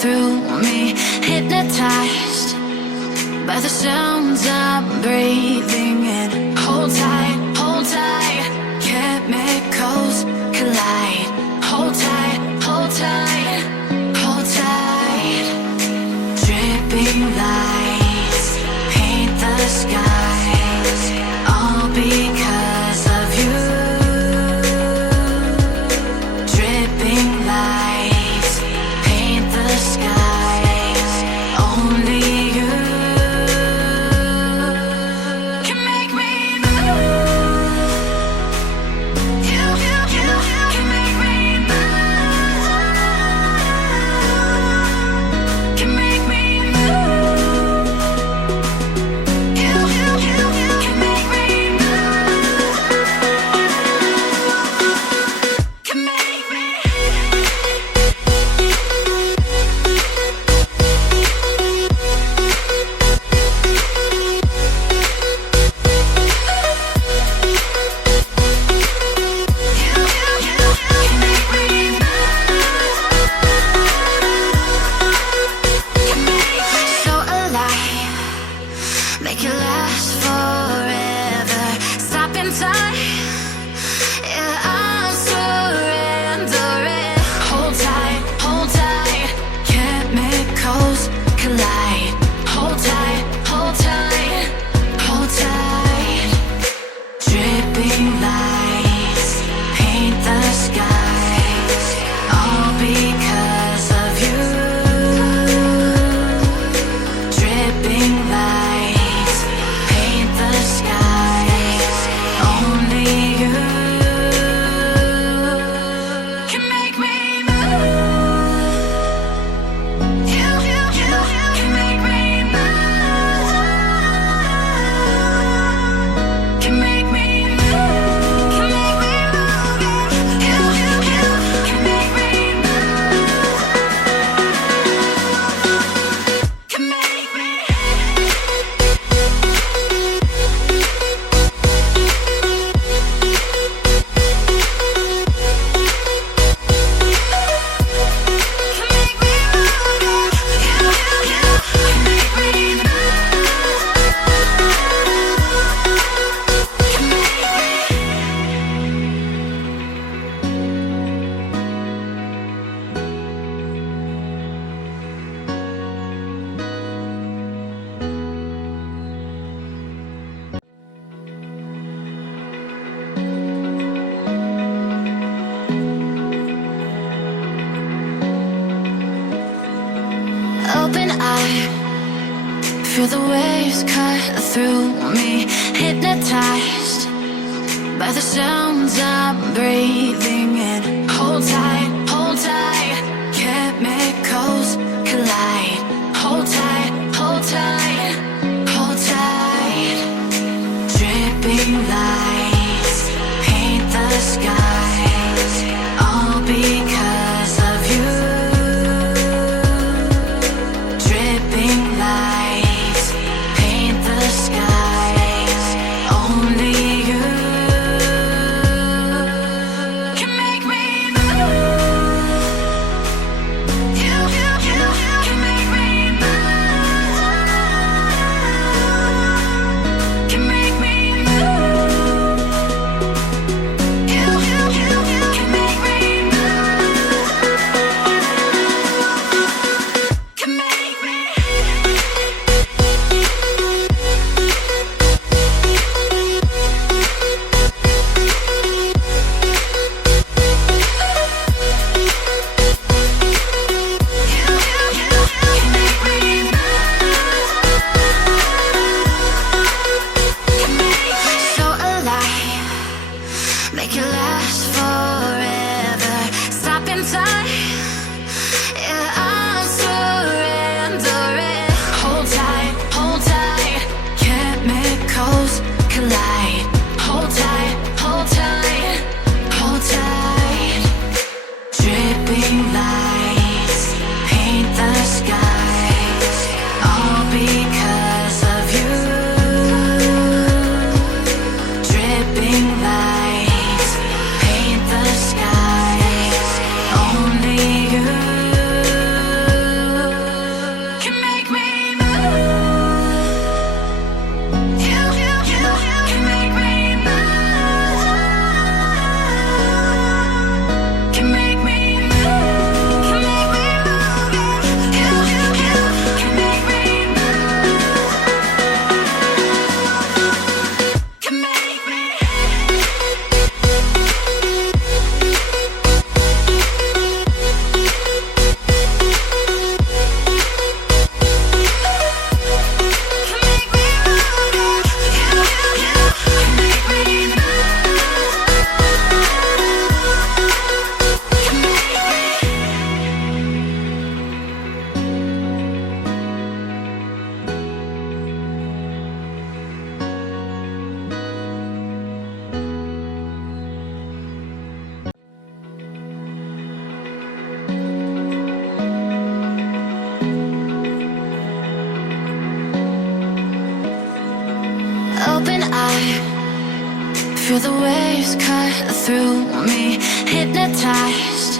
through me, hypnotized by the sounds I'm breathing in. Hold tight, chemicals collide. Hold tight, hold tight, hold tight. Dripping lights paint the skies, all because of you. Dripping lights paint the skies, only you can make me move. You can make me move. Can make me move. You can make me move. Can make me. So alive, make it last forever. Stop in time, yeah, I'm surrendering. Hold tight, chemicals collide. Hold tight, hold tight, hold tight. Dripping lights paint the skies, all because of you. Dripping lights paint the skies, only you can make me move. You can make me move. Can make me move. Can make me move. You can make me move. Can make me. Open eye, feel the waves cut through me, hypnotized by the sounds I'm breathing in. Hold tight, chemicals collide. Hold tight, hold tight, hold tight. Dripping lights paint the skies, all because of you. Dripping lights paint the skies, only you can make me move. Feel the waves cut through me, hypnotized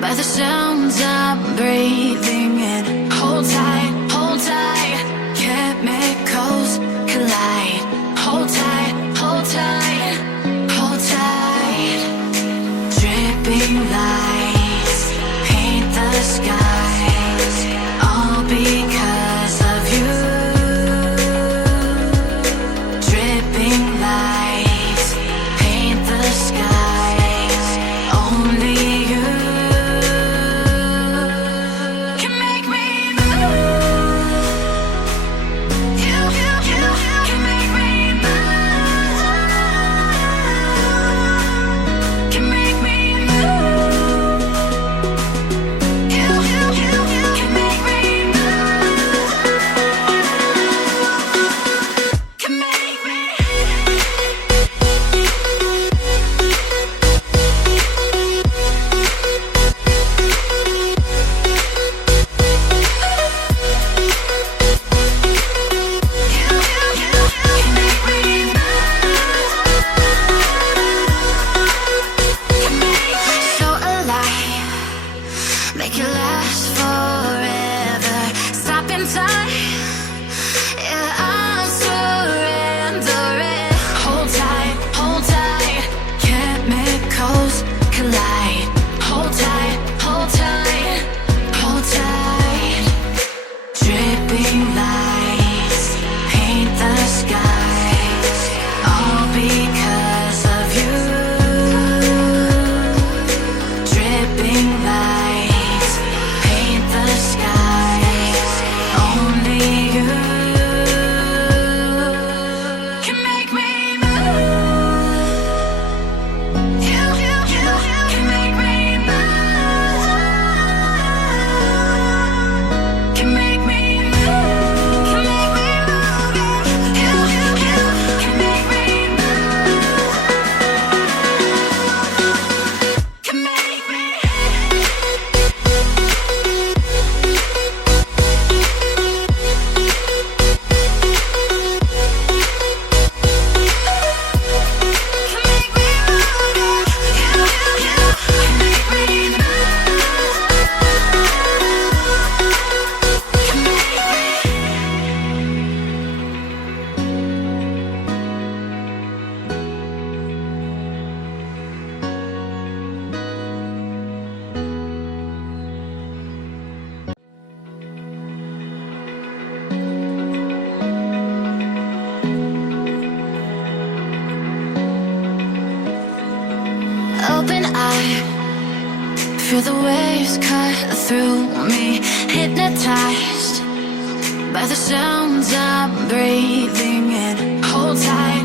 by the sounds I'm breathing in. Hold tight, hold tight, chemicals collide. Hold tight, hold tight, hold tight. Dripping lights paint the skies, all because of you. Dripping lights paint the skies, only you can make me move. You can make me move. Can make me move. You can make me move. Can make me. So alive, make it last forever. Stop in time, yeah, I'm surrendering. Hold tight, chemicals collide. Hold tight, hold tight, hold tight. Dripping lights paint the skies, all because of you. Dripping lights paint the skies, only you can make me move. You can make me move. Can make me move. Can make me move. You can make me move. Can make me. Open eye, feel the waves cut through me, hypnotized by the sounds I'm breathing in. Hold tight,